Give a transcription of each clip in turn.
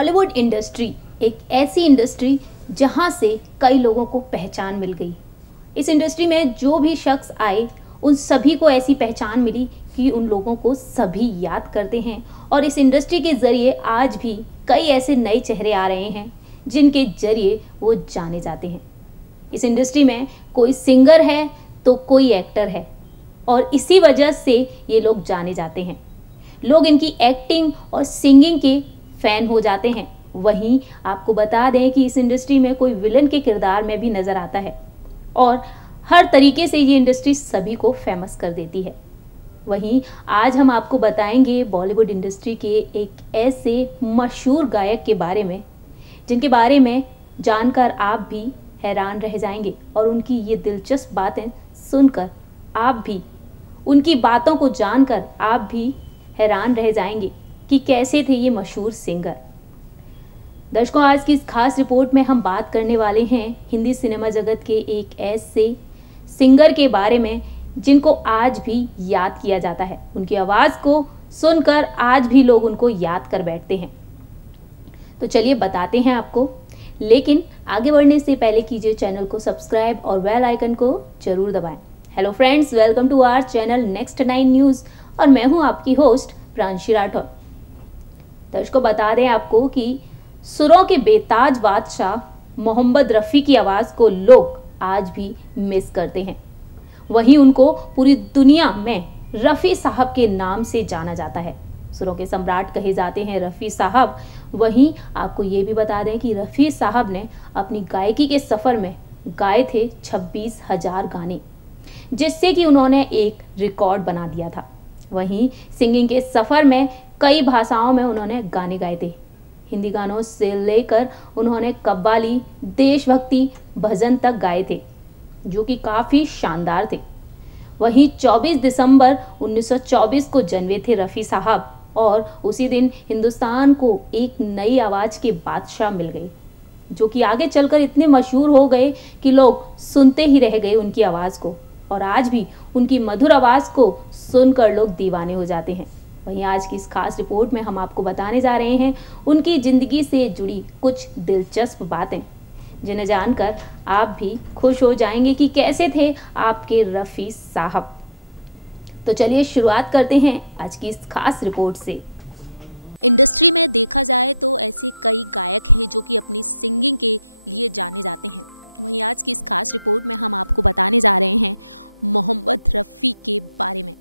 Bollywood industry एक ऐसी industry जहां से कई लोगों को पहचान मिल गई। इस इंडस्ट्री में जो भी शख्स आए उन सभी को ऐसी पहचान मिली कि उन लोगों को सभी याद करते हैं और इस इंडस्ट्री के ज़रिए आज भी कई ऐसे नए चेहरे आ रहे हैं जिनके ज़रिए वो जाने जाते हैं। इस इंडस्ट्री में कोई सिंगर है तो कोई एक्टर है और इसी वजह से ये लोग जाने जाते हैं। लोग इनकी एक्टिंग और सिंगिंग के फैन हो जाते हैं। वहीं आपको बता दें कि इस इंडस्ट्री में कोई विलन के किरदार में भी नज़र आता है और हर तरीके से ये इंडस्ट्री सभी को फेमस कर देती है। वहीं आज हम आपको बताएंगे बॉलीवुड इंडस्ट्री के एक ऐसे मशहूर गायक के बारे में जिनके बारे में जानकर आप भी हैरान रह जाएंगे और उनकी ये दिलचस्प बातें सुनकर आप भी उनकी बातों को जानकर आप भी हैरान रह जाएंगे कि कैसे थे ये मशहूर सिंगर। दर्शकों, आज की इस खास रिपोर्ट में हम बात करने वाले हैं हिंदी सिनेमा जगत के एक ऐसे सिंगर के बारे में जिनको आज भी याद किया जाता है। उनकी आवाज़ को सुनकर आज भी लोग उनको याद कर बैठते हैं। तो चलिए बताते हैं आपको, लेकिन आगे बढ़ने से पहले कीजिए चैनल को सब्सक्राइब और बेल आइकन को जरूर दबाएं। Hello friends, welcome to our channel next 9 news और मैं हूं आपकी होस्ट प्रांशी राठौर। दर्शकों, बता दें आपको कि सुरों के बेताज बादशाह मोहम्मद रफ़ी की आवाज़ को लोग आज भी मिस करते हैं। वहीं उनको पूरी दुनिया में रफ़ी साहब के नाम से जाना जाता है। सुरों के सम्राट कहे जाते हैं रफ़ी साहब। वहीं आपको ये भी बता दें कि रफ़ी साहब ने अपनी गायकी के सफ़र में गाए थे 26,000 गाने, जिससे कि उन्होंने एक रिकॉर्ड बना दिया था। वहीं सिंगिंग के सफ़र में कई भाषाओं में उन्होंने गाने गाए थे। हिंदी गानों से लेकर उन्होंने कव्वाली, देशभक्ति, भजन तक गाए थे जो कि काफ़ी शानदार थे। वहीं 24 दिसंबर 1924 को जन्मे थे रफ़ी साहब और उसी दिन हिंदुस्तान को एक नई आवाज़ के बादशाह मिल गए जो कि आगे चलकर इतने मशहूर हो गए कि लोग सुनते ही रह गए उनकी आवाज़ को और आज भी उनकी मधुर आवाज़ को सुनकर लोग दीवाने हो जाते हैं। वहीं आज की इस खास रिपोर्ट में हम आपको बताने जा रहे हैं उनकी ज़िंदगी से जुड़ी कुछ दिलचस्प बातें जिन्हें जानकर आप भी खुश हो जाएंगे कि कैसे थे आपके रफ़ी साहब। तो चलिए शुरुआत करते हैं आज की इस खास रिपोर्ट से। इंडस्ट्री में देखा जाए तो ऐसे कई गायक हैं जो कि अपनी सिंगिंग के लिए जाने जाते हैं। वहीं आज की इस खास रिपोर्ट में हम आपको बताने जा रहे हैं मोहम्मद रफ़ी के बारे में।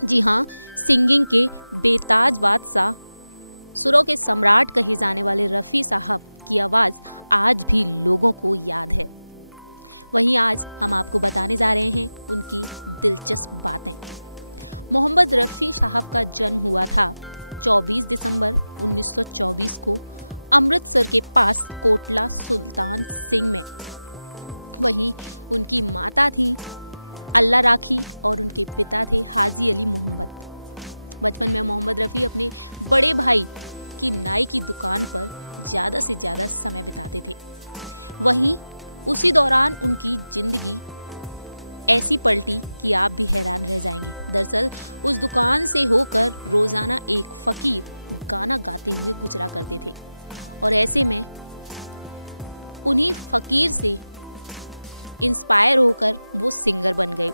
जी हाँ, सिंगिंग के बेताज बादशाह, सुरों के सम्राट कहे जाने वाले रफ़ी साहब की आवाज़ आज भी लोगों को याद है। वहीं आज हम आपको बताने जा रहे हैं उनकी दिलचस्प बातें। मोहम्मद रफ़ी साहब का जन्म हुआ था 24 दिसंबर 1924 को अमृतसर के पास कोटला सुल्तान सिंह में। वहीं उनकी माता थी अल्लाह राखी और उनके पिता थे हाजी अली मोहम्मद। बचपन में मोहम्मद रफ़ी अपने बड़े भाई की नाई की दुकान पर ज़्यादा से ज़्यादा समय बिताते थे। वहीं उसी दौरान उनकी ज़िंदगी ऐसी पलटी कि आप भी हैरान रह जाएंगे। दरअसल उस दुकान से होकर रोज़ाना एक फ़कीर गाना गाते हुए गुजरा करते थे और ऐसे में उन्हीं फ़कीर से इंस्पायर होकर वो सिंगर बन गए।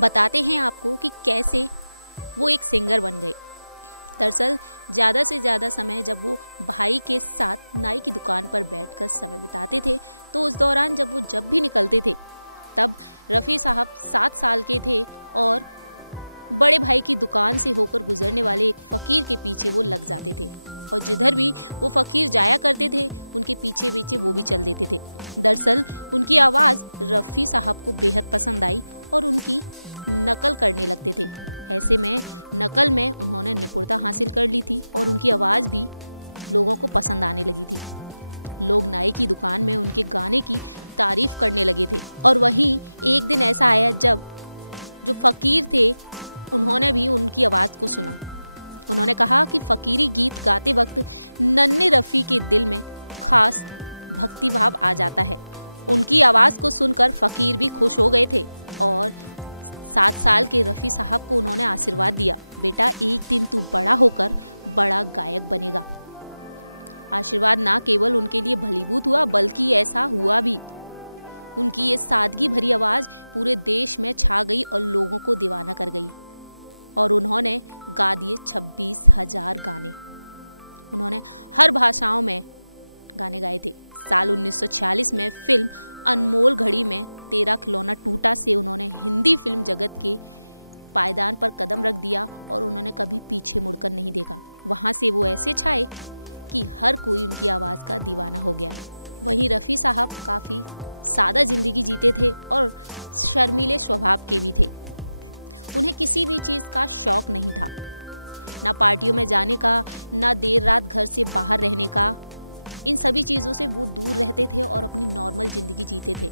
बताते हैं आपको कि कैसे वो एक सिंगर बन गए। दरअसल ज़्यादा से ज़्यादा समय जब वो भाई के साथ नाई की दुकान पर बैठकर समय बिताते थे तो उस दौरान जब भी निकलते थे तब रफ़ी साहब 7 साल के थे और बड़े भाई की दुकान से होकर गुजरने वाले एक फ़कीर के पीछे वो लग जाते थे और जिधर भी वो फ़कीर जाया करते थे उनके पीछे पीछे वो भी चल देते थे। दरअसल उनकी आवाज़ रफ़ी साहब को बेहद पसंद आई और उनकी नकल करने लगते थे। ऐसे में नकल में उन्होंने निपुणता हासिल कर ली थी और उनकी आवाज़ भी लोगों को पसंद आने लगी थी। लोग नाई की दुकान में उनके गाने की तारीफ़ करने लगे थे और वहीं एक दिन ऐसा आया जब जो फ़कीर थे उन्होंने भी उनकी आवाज़ को सुना। उन्होंने कहा कि फ़कीरी गीत गाते वक्त नन्हे रफ़ी के दिल में खास भक्तिभाव आ जाता है। उनकी आवाज़ को सुनकर फ़कीर भी खुश हो गए थे और 7 साल के रफ़ी साहब को उन्होंने आशीर्वाद दिया, बेटा एक दिन तू बड़ा होकर बड़ा गायक बनेगा। आशीर्वाद ना केवल उनके लिए भलीभूत हुआ बल्कि ऐसा हुआ भी। उनकी ये सादगी भरी आवाज़ पूरे देश में छा गई और लोगों को दीवाना कर गई। और उन्होंने गा दिए 26,000 गाने। उन्होंने हर भाषाओं में गाने गाए थे। साल 1946 में फिल्म अनमोल घड़ी में तेरा खिलौना टूटा से उन्होंने हिंदी फिल्म जगत के पायदान पर कदम रख दिया और उन्होंने कभी पीछे मुड़कर नहीं देखा। वहाँ से वो ऐसे छाए कि हर कोई उनकी आवाज़ का दीवाना हो गया। वहीं रफ़ी साहब काफ़ी सादा जिंदगी जीते थे और शर्मीले स्वभाव के भी थे। उन्हें किसी भी चीज़ का शौक नहीं था, ना पार्टियों में जाने का, ना देर रात घर से बाहर रहने का। इन सभी चीज़ों से वो दूर रहते थे और अपनी नॉर्मल ज़िंदगी जीते थे।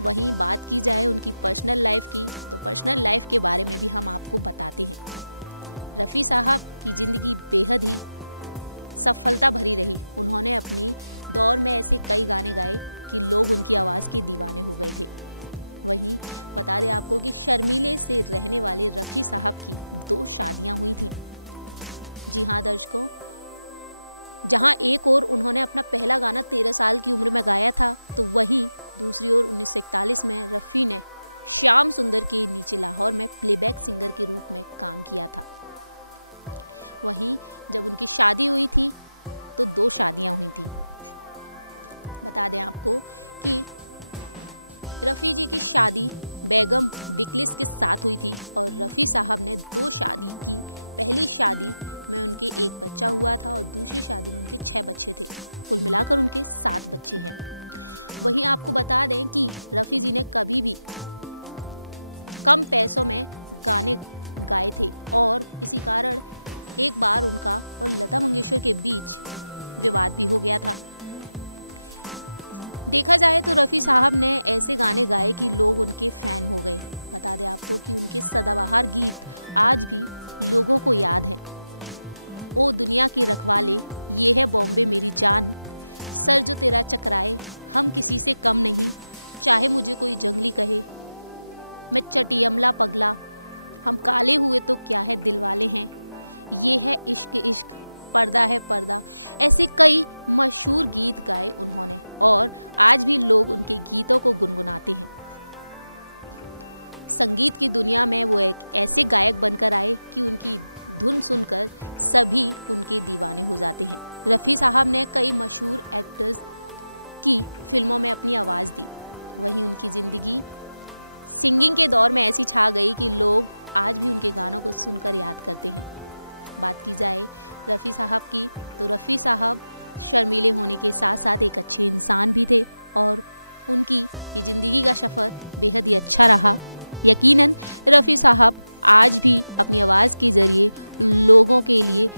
वहीं बात की जाए उनकी पर्सनल लाइफ की, तो पर्सनल लाइफ के बारे में भी हम आपको बताते हैं। रफ़ी साहब की ज़िंदगी बेहद ही सफलता भरी रही। उन्होंने अपनी दौर में ऐसे कई गाने गाए कि लोग उनकी आवाज़ के दीवाने हो गए थे। वहीं बता दें आपको कि शर्मीले से रहने वाले रफ़ी साहब की 2 शादियां हुई थीं। जी हाँ दर्शकों, जहां एक ओर उन्होंने अपना पहला गाना 13 साल की उम्र में गाया था, तो वहीं दूसरी ओर 1941 में रफ़ी ने श्याम सुंदर के नीचे लाहौर में प्लेबैक सिंगर के रूप में काम किया था। वहीं जब उनकी शादी हुई थी तो 2 शादियां हुई थी। बता दें आपको कि रफ़ी जी की शादी बेगम बिकलिस के साथ हुई थी और रफ़ी साहब ने 2 शादी की। पहली शादी में उनके 1 बच्चा हुआ था और दूसरी शादी में उनके 6 बच्चे थे। कुल मिलाकर उनके 7 बच्चे हैं। वहीं आपको बता दें कि रफ़ी जी ने कभी भी कम पैसों में गाने गाए थे और इसी कारण एक बार उनका और लता मंगेशकर के बीच विवाद भी हो गया था। देखा जाए तो रफ़ी साहब ने ऐसे गाने गाए कि लोग उनके फैन हो गए। बता दें आपको कि उनके सदाबहार गीत आज भी लोगों को याद हैं। ओ दुनिया के रखवाले, ये है बॉम्बे मेरी जान, सर जो तेरा चकराए, हम किसी से कम नहीं, चाहे मुझे कोई जंगली कहे, मैं चटियमला पगला, हम काले हुए तो क्या है दिलवाले हैं, ये है इश्क इश्क, पर्दा है पर्दा। ऐसे कई मशहूर गीत गाए उन्होंने और आज भी लोग उनके गीतों को गुनगुनाते हैं। संगीत की दुनिया में वो एक ऐसे गायक बनकर आए कि उनकी धुन सुनकर सभी उनके दीवाने हो जाते हैं। रफ़ी साहब ने कई मशहूर एक्टर्स की फिल्मों में अपनी आवाज़ दी। वहीं उनकी ज़िंदगी सिंगिंग के दौर में ऐसी छा गई कि लोग आज भी उनके गानों को सुनकर याद करते हैं। बात की जाए रफ़ी साहब की, तो रफ़ी साहब शर्मीले होने के साथ साथ एक अच्छे इंसान भी थे और उनकी ये ज़िंदगी का सफ़र बेहद ही अच्छा रहा। यकीनन रफ़ी साहब आज भी अपनी आवाज़ के ज़रिए लोगों के लिए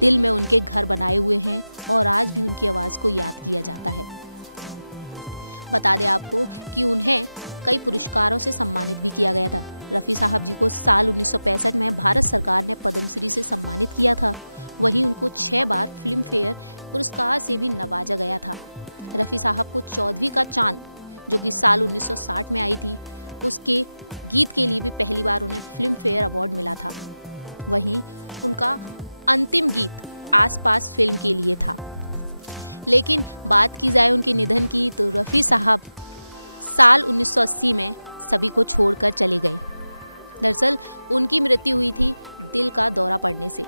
दिल में उनके घर बनाए हुए हैं और आज भी उनकी आवाज़ को याद किया जाता है। बता दें आपको कि उन्हें कई पुरस्कारों से सम्मानित भी किया गया था। रफ़ी साहब जी को साल 1965 में भारत सरकार ने पद्मश्री से सम्मानित किया था। वहीं उनको 6 बार फिल्म फेयर पुरस्कार से भी नवाजा गया था। रफ़ी साहब को चौधरी का चांद, जो कि साल 1960 में आई थी, उसके गीत के लिए भी पहली बार उन्हें फिल्म फेयर अवार्ड मिला था। वहीं उनका अंतिम गीत आसपास फिल्म के लिए था। लेकिन बात की जाए उनके निधन की, तो रफ़ी साहब साल 1980 में सभी को छोड़कर चले गए। दरअसल उनकी मृत्यु हुई थी दिल का दौरा पड़ने से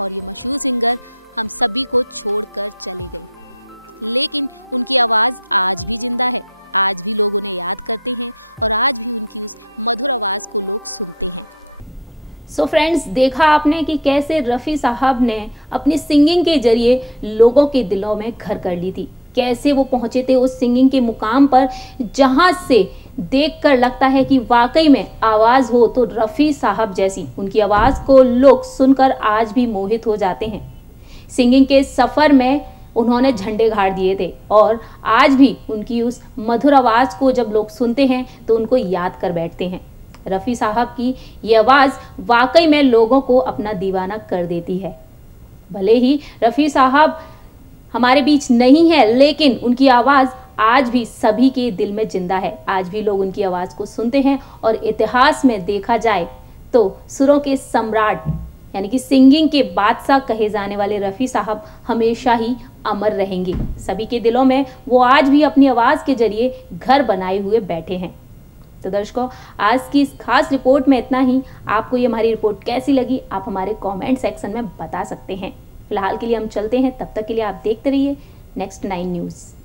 और ये मशहूर सिंगर हम सभी को छोड़कर चले गए। लेकिन उनकी आवाज़ आज भी जिंदा है, आज भी लोग उन्हें याद करते हैं और आज भी उनकी उस मधुर आवाज़ को लोग सुनते हैं। सो फ्रेंड्स, देखा आपने कि कैसे रफ़ी साहब ने अपनी सिंगिंग के जरिए लोगों के दिलों में घर कर ली थी। कैसे वो पहुंचे थे उस सिंगिंग के मुकाम पर जहां से देखकर लगता है कि वाकई में आवाज़ हो तो रफ़ी साहब जैसी। उनकी आवाज़ को लोग सुनकर आज भी मोहित हो जाते हैं। सिंगिंग के सफ़र में उन्होंने झंडे गाड़ दिए थे और आज भी उनकी उस मधुर आवाज़ को जब लोग सुनते हैं तो उनको याद कर बैठते हैं। रफ़ी साहब की ये आवाज़ वाकई में लोगों को अपना दीवाना कर देती है। भले ही रफ़ी साहब हमारे बीच नहीं है, लेकिन उनकी आवाज़ आज भी सभी के दिल में जिंदा है। आज भी लोग उनकी आवाज़ को सुनते हैं और इतिहास में देखा जाए तो सुरों के सम्राट यानी कि सिंगिंग के बादशाह कहे जाने वाले रफ़ी साहब हमेशा ही अमर रहेंगे। सभी के दिलों में वो आज भी अपनी आवाज़ के जरिए घर बनाए हुए बैठे हैं। तो दर्शकों, आज की इस खास रिपोर्ट में इतना ही। आपको ये हमारी रिपोर्ट कैसी लगी आप हमारे कमेंट सेक्शन में बता सकते हैं। फिलहाल के लिए हम चलते हैं, तब तक के लिए आप देखते रहिए नेक्स्ट 9 न्यूज़।